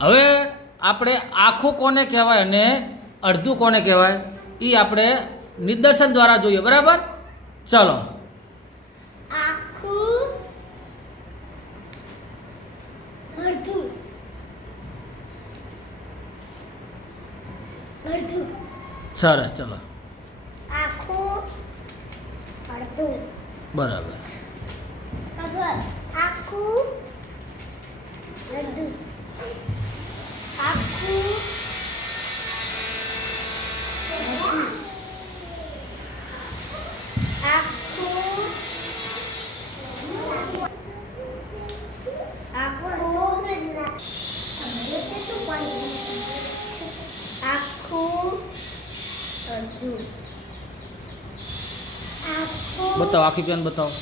હવે આપણે આખું કોને કહેવાય અને અડધું કોને કહેવાય એ આપણે નિદર્શન દ્વારા જોઈએ. બરાબર, ચલો. આખું અડધું અડધું. સરસ, ચલો. આખું અડધું. બરાબર. ખબર. આખું અડધું. આખું અડધું. આખું બતાવો, આખી પેન બતાવો.